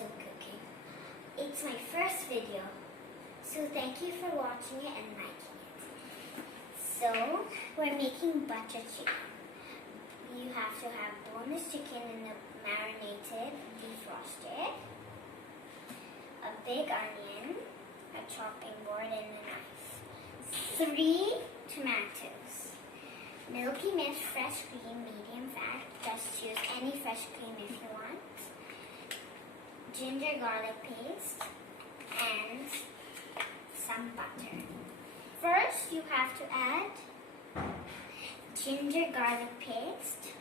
of cooking. It's my first video, so thank you for watching it and liking it. So, we're making butter chicken. You have to have boneless chicken in the marinated, defrosted, a big onion, a chopping board and a knife, 3 tomatoes, milky mist, fresh cream, medium fat, just choose any fresh cream if you want, ginger garlic paste, and some butter. First, you have to add ginger garlic paste.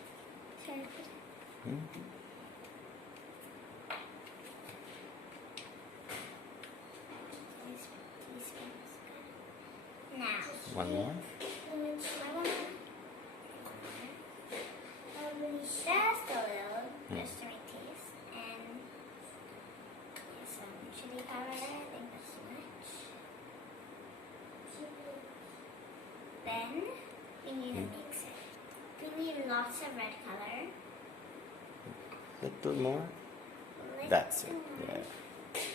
Now, one more. Just a little, just to make taste, and some chili powder. I think that's too much. Then we need to mix it. We need lots of red color. Little more. That's it. Yeah. Okay.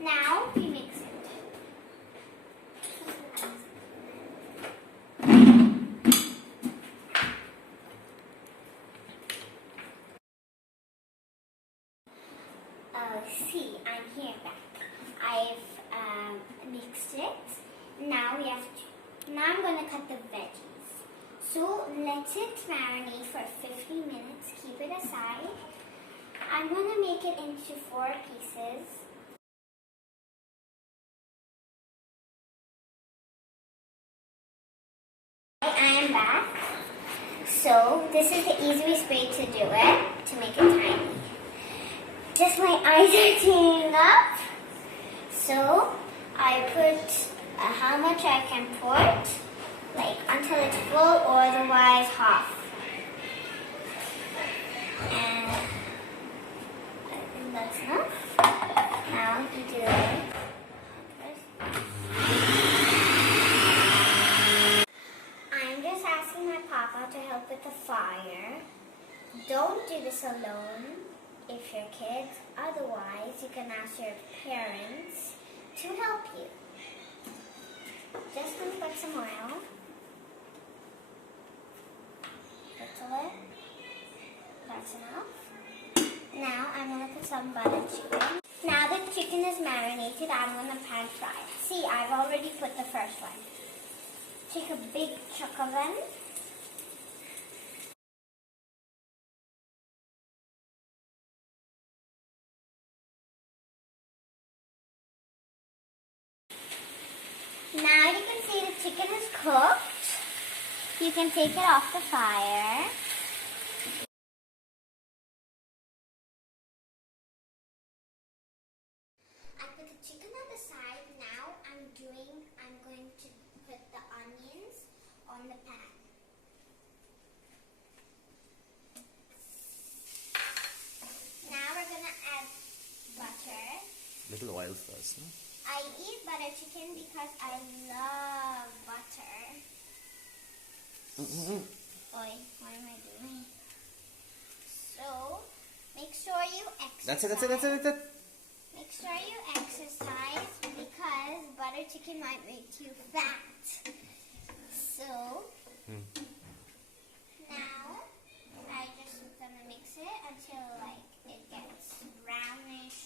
Now we mix it. See, I'm here back. I've mixed it. Now I'm going to cut the veggies. So let it marinate for 50 minutes. Keep it aside. I'm going to make it into 4 pieces. I am back. So this is the easiest way to do it, to make it tiny. Just my eyes are tearing up. So I put how much I can put, like until it's full or otherwise half. And I think that's enough. Now you do it. I'm just asking my papa to help with the fire. Don't do this alone if you're kids. Otherwise, you can ask your parents to help you. Just going to put some oil. Little it. That's enough. Now I'm going to put some butter chicken. Now the chicken is marinated, I'm going to pan fry it. See, I've already put the first one. Take a big chunk of them. Now you can see the chicken is cooked. You can take it off the fire. I put the chicken on the side. Now I'm going to put the onions on the pan. Now we're going to add butter. Little oil first, no? I eat butter chicken because I love butter. Oi, what am I doing? So, make sure you exercise. That's it. Make sure you exercise because butter chicken might make you fat. So, now I just gonna mix it until like it gets brownish.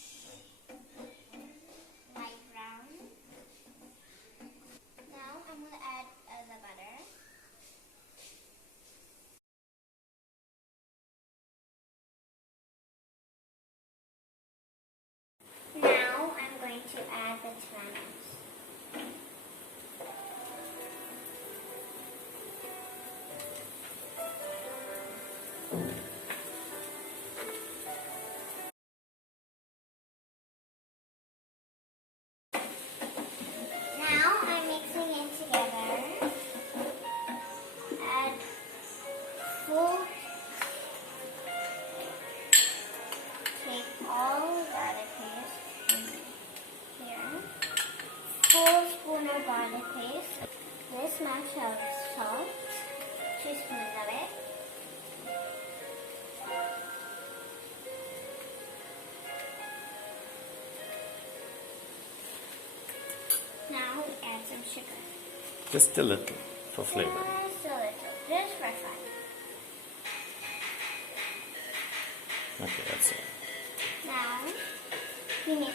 Light brown. Now I'm going to add the butter. Now I'm going to add the tomatoes. Now I'm mixing it together. Add full. Take all garlic paste here. Full spoon of garlic paste. This much of salt. 2 spoons of it. add some sugar. Just a little for flavor. Just a little, just for fun. Okay, that's it. Now, we mix.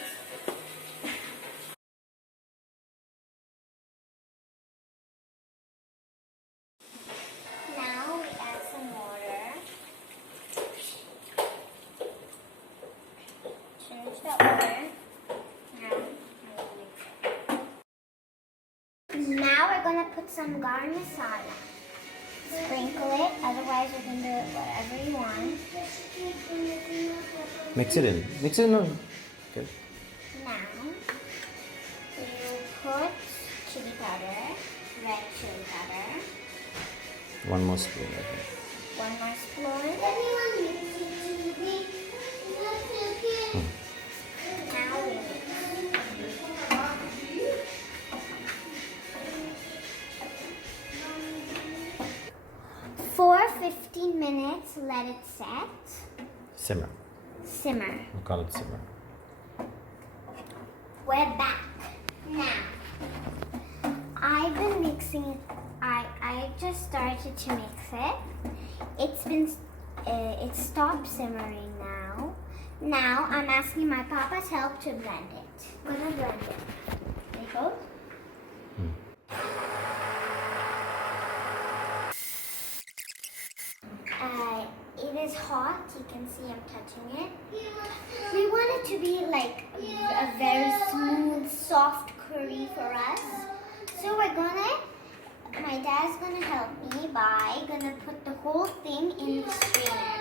Now we add some water. Change the order. Now we're gonna put some garam masala. Sprinkle it, otherwise you can do it whatever you want. Mix it in. Mix it in. Okay. Now you put chili powder, red chili powder. One more spoon, I think. One more spoon. Now we mix. For 15 minutes, let it set. Simmer. Simmer. We call it simmer. We're back. Now, I've been mixing it. I just started to mix it. It stopped simmering now. Now, I'm asking my papa's help to blend it. I'm gonna blend it. There you go. It is hot. You can see I'm touching it. We want it to be like a very smooth, soft curry for us. So my dad's gonna help me by gonna put the whole thing in the strainer.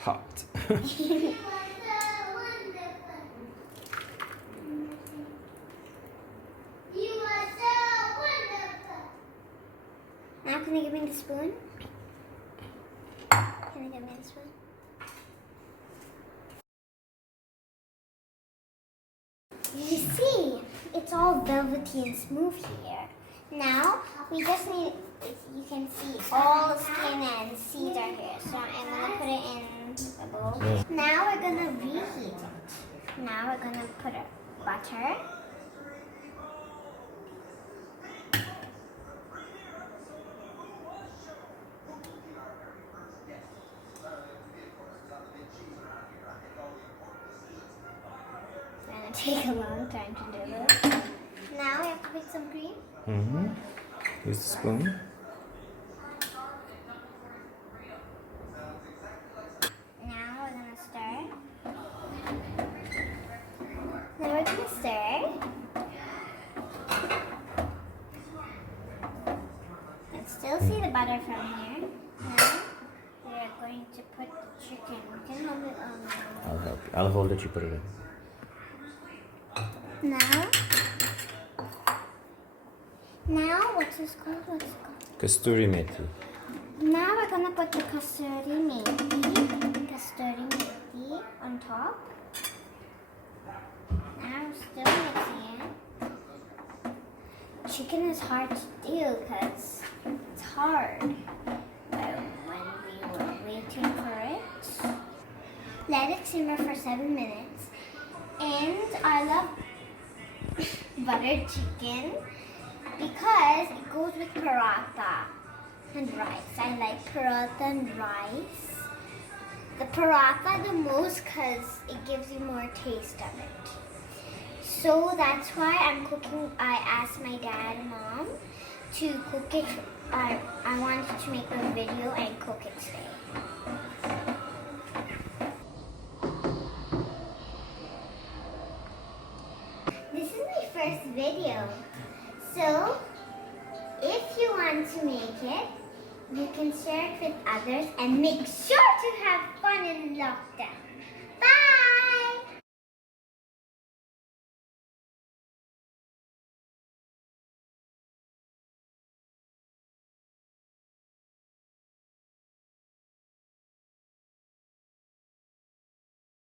Hot. Now can you give me the spoon? Can you give me the spoon? You see, it's all velvety and smooth here. Now, we just need, you can see all the skin and seeds are here. So I'm going to put it in the bowl. Now we're going to reheat it. Now we're going to put butter. Take a long time to do this. Now we have to put some cream. Use the spoon. Now we're gonna stir. Now we're gonna stir. And still see the butter from here. Now we're going to put the chicken. You can hold it on. I'll help you. I'll hold it, you put it in. Now, what's this called? What's it called? Kasturi methi. Now we're gonna put the kasturi methi on top. Now we're still mixing it. Chicken is hard to do because it's hard. But when we were waiting for it, let it simmer for 7 minutes. And I love butter chicken because it goes with paratha and rice. I like paratha and rice. The paratha the most because it gives you more taste of it. So that's why I'm cooking. I asked my dad and mom to cook it. I wanted to make a video and cook it today. This is my first video. So, if you want to make it, you can share it with others and make sure to have fun in lockdown.